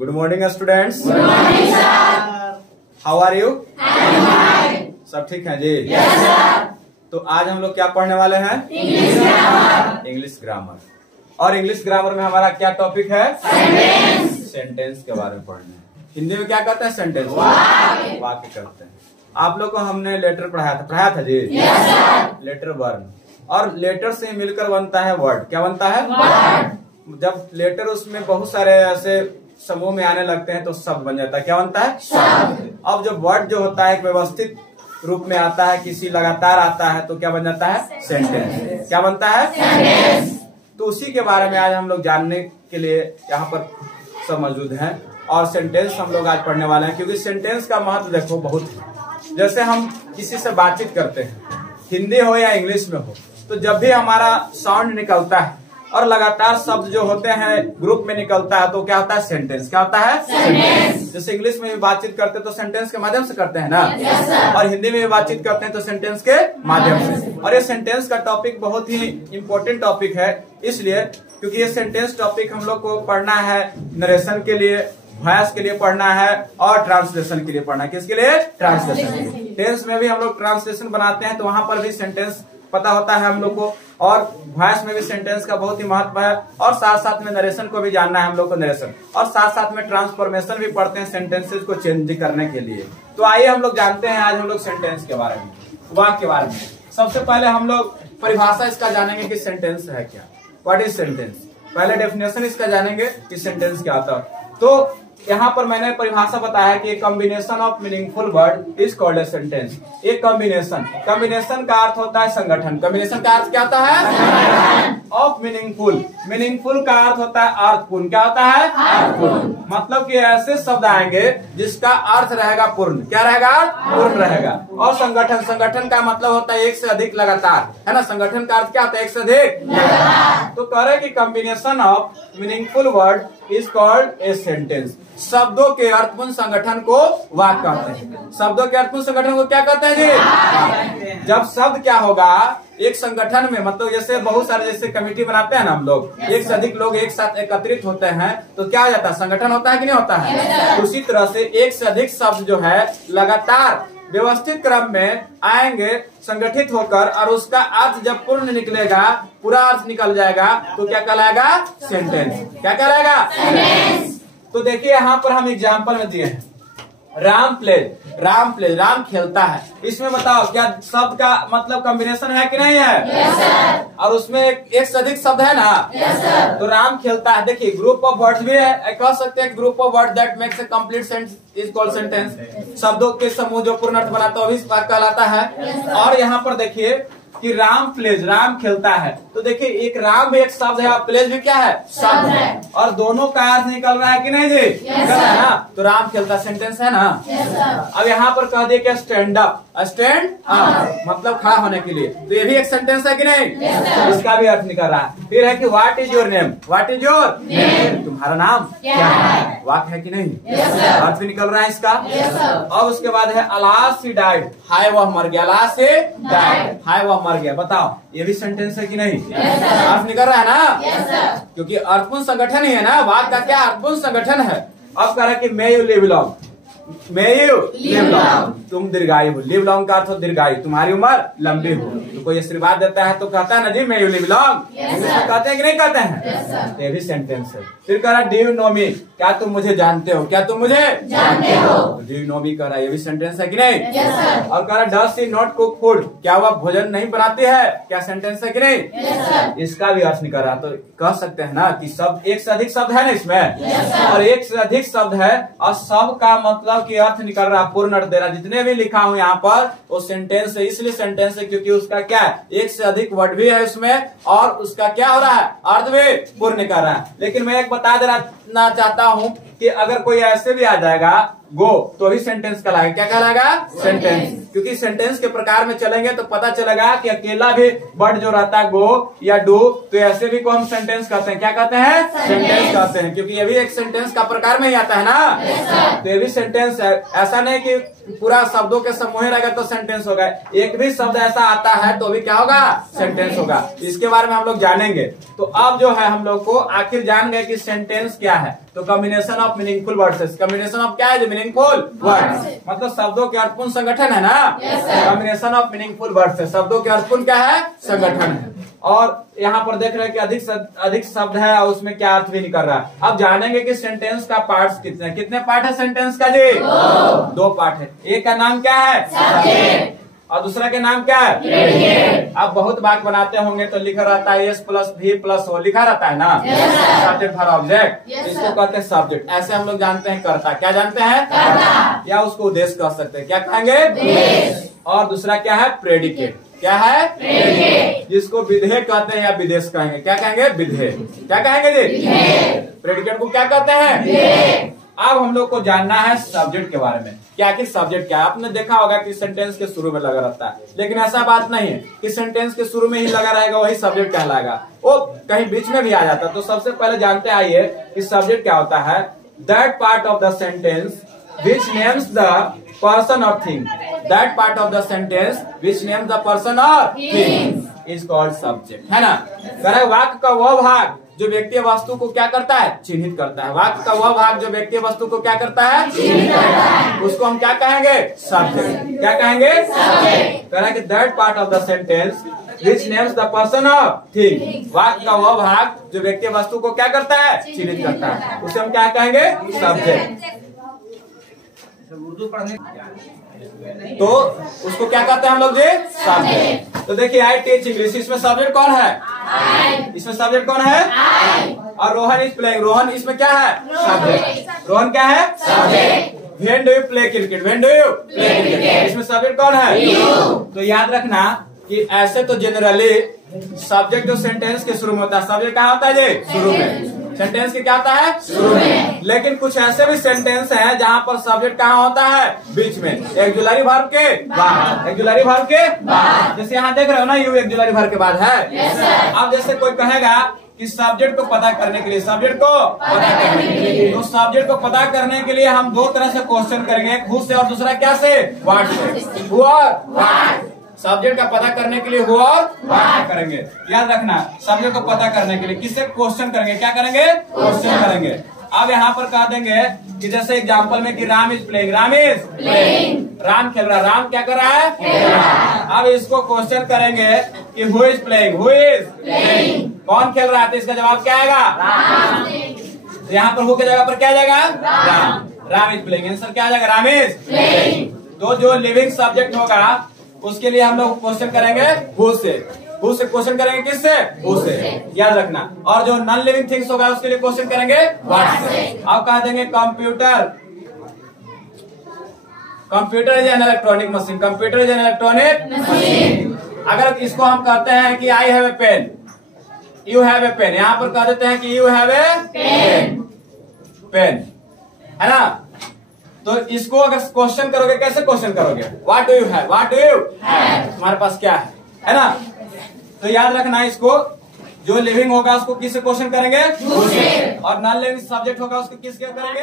Good morning students. Good morning sir. How are you? सब ठीक है जी। Yes sir. तो आज हम लोग क्या पढ़ने वाले हैं? English grammar. English grammar. और इंग्लिश ग्रामर में हमारा क्या टॉपिक है? सेंटेंस। सेंटेंस के बारे में पढ़ना है। हिंदी में क्या कहते हैं? सेंटेंस, वाक्य कहते हैं। आप लोग को हमने लेटर पढ़ाया था जी। Yes sir. लेटर वर्ण, और लेटर से मिलकर बनता है वर्ड। क्या बनता है? वर्ड। जब लेटर उसमें बहुत सारे ऐसे समूह में आने लगते हैं तो शब्द बन जाता है। क्या बनता है? शब्द। अब जब वर्ड जो होता है एक व्यवस्थित रूप में आता है, किसी लगातार आता है, तो क्या बन जाता है? सेंटेंस। क्या बनता है? सेंटेंस। तो उसी के बारे में आज हम लोग जानने के लिए यहाँ पर सब मौजूद हैं। और सेंटेंस हम लोग आज पढ़ने वाले हैं, क्योंकि सेंटेंस का महत्व देखो बहुत है। जैसे हम किसी से बातचीत करते हैं, हिंदी हो या इंग्लिश में हो, तो जब भी हमारा साउंड निकलता है और लगातार शब्द जो होते हैं ग्रुप में निकलता है, तो क्या होता है? सेंटेंस। क्या होता है? सेंटेंस। जैसे इंग्लिश में भी बातचीत करते हैं तो सेंटेंस के माध्यम से करते हैं ना। Yes sir. और हिंदी में भी बातचीत करते हैं तो सेंटेंस के माध्यम से। और ये सेंटेंस का टॉपिक बहुत ही इम्पोर्टेंट टॉपिक है, इसलिए क्योंकि ये सेंटेंस टॉपिक हम लोग को पढ़ना है नरेशन के लिए, वॉइस के लिए पढ़ना है, और ट्रांसलेशन के लिए पढ़ना है। किसके लिए? ट्रांसलेशन। टेंस में भी हम लोग ट्रांसलेशन बनाते हैं, तो वहां पर भी सेंटेंस पता होता है हम लोग को। और वॉइस में भी सेंटेंस का बहुत ही महत्व है, और साथ साथ में नरेशन को भी जानना है हम लोग को, नरेशन। और साथ साथ में ट्रांसफॉर्मेशन भी पढ़ते हैं सेंटेंसेस को चेंज करने के लिए। तो आइए हम लोग जानते हैं आज हम लोग सेंटेंस के बारे में, वाक्य के बारे में। सबसे पहले हम लोग परिभाषा इसका जानेंगे कि सेंटेंस है क्या, व्हाट इज सेंटेंस। पहले डेफिनेशन इसका जानेंगे कि सेंटेंस क्या होता है। तो यहाँ पर मैंने परिभाषा बताया कि combination of meaningful word is called a sentence. एक कॉम्बिनेशन का अर्थ होता है संगठन। कॉम्बिनेशन का अर्थ क्या होता है? Of meaningful. मीनिंगफुल का अर्थ होता है अर्थपूर्ण। क्या होता है? अर्थपूर्ण। मतलब कि ऐसे शब्द आएंगे जिसका अर्थ रहेगा पूर्ण। क्या रहेगा? पूर्ण रहेगा। और संगठन का मतलब होता है एक से अधिक लगातार, है ना। संगठन का अर्थ क्या होता है? एक से अधिक। तो कह रहे कि combination of meaningful word is called a sentence. शब्दों के अर्थपूर्ण संगठन को वाक्य कहते हैं। शब्दों के अर्थपूर्ण संगठन को क्या कहते हैं जी? जब शब्द क्या होगा एक संगठन में, मतलब जैसे बहुत सारे जैसे कमेटी बनाते हैं ना हम लोग, एक से अधिक लोग एक साथ एकत्रित होते हैं, तो क्या हो जाता है? संगठन होता है कि नहीं होता है? उसी तरह से एक से अधिक शब्द जो है लगातार व्यवस्थित क्रम में आएंगे संगठित होकर, और उसका अर्थ जब पूर्ण निकलेगा, पूरा अर्थ निकल जाएगा, तो क्या कहलाएगा? सेंटेंस। क्या कहलाएगा? सेंटेंस। तो देखिए यहाँ पर हम एग्जाम्पल में दिए हैं, राम प्लेज, राम खेलता है। इसमें बताओ क्या शब्द का मतलब कॉम्बिनेशन है कि नहीं है? Yes sir. और उसमें एक से अधिक शब्द है ना। Yes sir. तो राम खेलता है। देखिए ग्रुप ऑफ वर्ड्स भी है, कह सकते हैं group of word that makes a complete sentence is called sentence. शब्दों के समूह जो पूर्ण अर्थ बनाता है वो भी कहलाता है। और यहाँ पर देखिए कि राम प्लेज, राम खेलता है। तो देखिए एक राम भी एक शब्द है और प्लेज भी क्या है? शब्द है। और दोनों का अर्थ निकल रहा है कि नहीं जी? निकल रहा है ना। तो राम खेलता सेंटेंस है ना। अब यहाँ पर कह दिए कि स्टैंड अप, मतलब खड़ा होने के लिए, तो ये भी एक सेंटेंस है कि नहीं? इसका भी अर्थ निकल रहा है। फिर है कि what is your name, what is your name, तुम्हारा नाम क्या है? वाक्य है कि नहीं? अर्थ भी निकल रहा है इसका। और उसके बाद है अलास ही डाइड, हाय वह मर गया। अलास से डाइड, हाय वह मर गया। बताओ ये भी सेंटेंस है कि नहीं? अर्थ निकल रहा है ना, क्योंकि अर्थपूर्ण संगठन ही है ना। वाक्य का क्या? अर्थपूर्ण संगठन है। अब कह रहा है कि मे यू लिव लॉन्ग, तुम दीर्घायु हो। लिव लॉन्ग का अर्थ हो दीर्घायु, तुम्हारी उम्र लंबी हो। तो कोई आशीर्वाद देता है तो कहता है ना जी मे यू लिव लॉन्ग। कहते हैं कि नहीं कहते हैं? ये भी सेंटेंस है। फिर कह रहा डू यू नो मी, क्या तुम मुझे जानते हो? क्या तुम मुझे जानते हो? डू यू नो मी कह रहा है, ये भी सेंटेंस है कि नहीं? और कह रहा does she not cook food, क्या वह भोजन नहीं बनाती है? क्या सेंटेंस है कि नहीं? इसका भी अर्थ निकल रहा। तो कह सकते हैं ना कि शब्द एक से अधिक शब्द है ना इसमें, और एक से अधिक शब्द है, और सब का मतलब की अर्थ निकल रहा, पूर्ण अर्थ दे रहा। जितने भी लिखा हूं यहाँ पर वो सेंटेंस है। इसलिए सेंटेंस है क्योंकि उसका क्या है? एक से अधिक वर्ड भी है उसमें, और उसका क्या हो रहा है? अर्थ भी पूर्ण कर रहा है। लेकिन मैं एक बता देना चाहता हूँ कि अगर कोई ऐसे भी आ जाएगा गो, तो भी सेंटेंस कहलाएगा। क्या कहलाएगा? सेंटेंस। क्योंकि सेंटेंस के प्रकार में चलेंगे तो पता चलेगा कि अकेला भी वर्ड जो रहता है गो या डू, तो ऐसे भी को हम सेंटेंस कहते हैं। क्या कहते हैं? सेंटेंस कहते हैं, क्योंकि ये भी एक सेंटेंस का प्रकार में ही आता है ना। तो ये भी सेंटेंस है। ऐसा नहीं कि पूरा शब्दों के समूह रहेगा तो सेंटेंस होगा। एक भी शब्द ऐसा आता है तो भी क्या होगा? सेंटेंस होगा। इसके बारे में हम लोग जानेंगे। तो अब जो है हम लोग को आखिर जान गए कि सेंटेंस क्या है। तो combination of meaningful words, combination of क्या है? मीनिंगफुल वर्ड्स, मतलब शब्दों के अर्थपूर्ण संगठन है ना। कॉम्बिनेशन ऑफ मीनिंगफुल वर्ड्स है, शब्दों के अर्थपूर्ण क्या है? संगठन है। और यहाँ पर देख रहे हैं कि अधिक शब्द है और उसमें क्या अर्थ भी निकल रहा है। अब जानेंगे कि सेंटेंस का पार्ट्स कितने पार्ट है सेंटेंस का जी? दो पार्ट है। एक का नाम क्या है? सब्जेक्ट, और दूसरा के नाम क्या है? प्रेडिकेट। आप बहुत बात बनाते होंगे तो लिखा रहता है एस प्लस भी प्लस ओ, लिखा रहता है ना, सब्जेक्ट फॉर ऑब्जेक्ट, इसको कहते हैं सब्जेक्ट। ऐसे हम लोग जानते हैं कर्ता, क्या जानते हैं? कर्ता, या उसको उद्देश्य कह सकते हैं, क्या कहेंगे? और दूसरा क्या है? प्रेडिकेट। क्या है? प्रेडिकेट, जिसको विधेय कहते हैं या विदेश कहेंगे, क्या कहेंगे? विधेय। क्या कहेंगे जी? प्रेडिकेट को क्या कहते हैं? अब हम लोग को जानना है सब्जेक्ट के बारे में, क्या आखिर सब्जेक्ट क्या है। आपने देखा होगा कि सेंटेंस के शुरू में लगा रहता है, लेकिन ऐसा बात नहीं है कि सेंटेंस के शुरू में ही लगा रहेगा वही सब्जेक्ट कहलाएगा, वो कहीं बीच में भी आ जाता है। तो सबसे पहले जानते आइए कि सब्जेक्ट क्या होता है। That part of the sentence which names the person or thing, that part of the sentence which names the person or thing is called subject, है ना। करे वाक्य का वह भाग जो व्यक्ति वस्तु को क्या करता है? चिन्हित करता है। वाक्य का वह भाग जो व्यक्ति वस्तु को क्या करता है? चिन्हित करता है, उसको हम क्या कहेंगे? सब्जेक्ट। क्या कहेंगे? सब्जेक्ट। कह कि that part of the sentence which names the person or thing, वाक्य का वह भाग जो व्यक्ति वस्तु को क्या करता है? चिन्हित करता है, उसे हम क्या कहेंगे? सब्जेक्ट। तो उसको क्या कहते हैं हम लोग जी? सब्जेक्ट। तो देखिए आई टीच इंग्लिश, इसमें सब्जेक्ट कौन है? इसमें सब्जेक्ट कौन है? और रोहन इज प्लेइंग, रोहन इसमें क्या है? सब्जेक्ट। रोहन क्या है? Subject. When do you play cricket, when do you play cricket, इसमें सब्जेक्ट कौन है? तो याद रखना कि ऐसे तो जनरली सब्जेक्ट जो सेंटेंस के शुरू में होता है, सब्जेक्ट कहाँ होता है जी? शुरू में। सेंटेंस के क्या होता है? शुरू में। लेकिन कुछ ऐसे भी सेंटेंस हैं जहाँ पर सब्जेक्ट कहाँ होता है? बीच में, एक्जुलरी वर्ब के बाद। एक्जुलरी वर्ब के बाद, जैसे यहाँ देख रहे हो ना, यू एक्जुलरी वर्ब के बाद है। अब जैसे कोई कहेगा कि सब्जेक्ट को पता करने के लिए, सब्जेक्ट को पता करने के लिए, तो सब्जेक्ट को पता करने के लिए हम दो तरह से क्वेश्चन करेंगे, एक हु से और दूसरा क्या से? व्हाट से। हु और व्हाट, सब्जेक्ट का पता करने के लिए हुआ और व्हाट करेंगे। याद रखना, सब्जेक्ट को पता करने के लिए किससे क्वेश्चन करेंगे? क्या करेंगे? क्वेश्चन करेंगे। अब यहाँ पर कह देंगे कि जैसे एग्जांपल में कि Ram is playing, Ram is playing, Ram खेल रहा है, राम क्या कर रहा है? खेल रहा है। अब इसको क्वेश्चन करेंगे कि who is playing, who is playing, कौन खेल रहा है? तो इसका जवाब क्या आएगा? राम। तो यहाँ पर हु की जगह पर क्या जाएगा? Ram. Ram is playing, answer क्या आ जाएगा? Ram is playing. तो जो लिविंग सब्जेक्ट होगा उसके लिए हम लोग क्वेश्चन करेंगे हु से। हु से क्वेश्चन करेंगे किससे? हु से, याद रखना। और जो नॉन लिविंग थिंग्स होगा उसके लिए क्वेश्चन करेंगे व्हाट से। अब कह देंगे computer, computer is an electronic machine, computer is an electronic machine. अगर इसको हम कहते हैं कि I have a pen, you have a pen, यहाँ पर कह देते हैं कि you have a pen, pen, है ना। तो इसको अगर क्वेश्चन करोगे, कैसे क्वेश्चन करोगे? What do you have, what do you have, तुम्हारे पास क्या है ना। तो याद रखना, इसको जो लिविंग होगा उसको किससे क्वेश्चन करेंगे? और नॉन लिविंग सब्जेक्ट होगा उसको किसके करेंगे?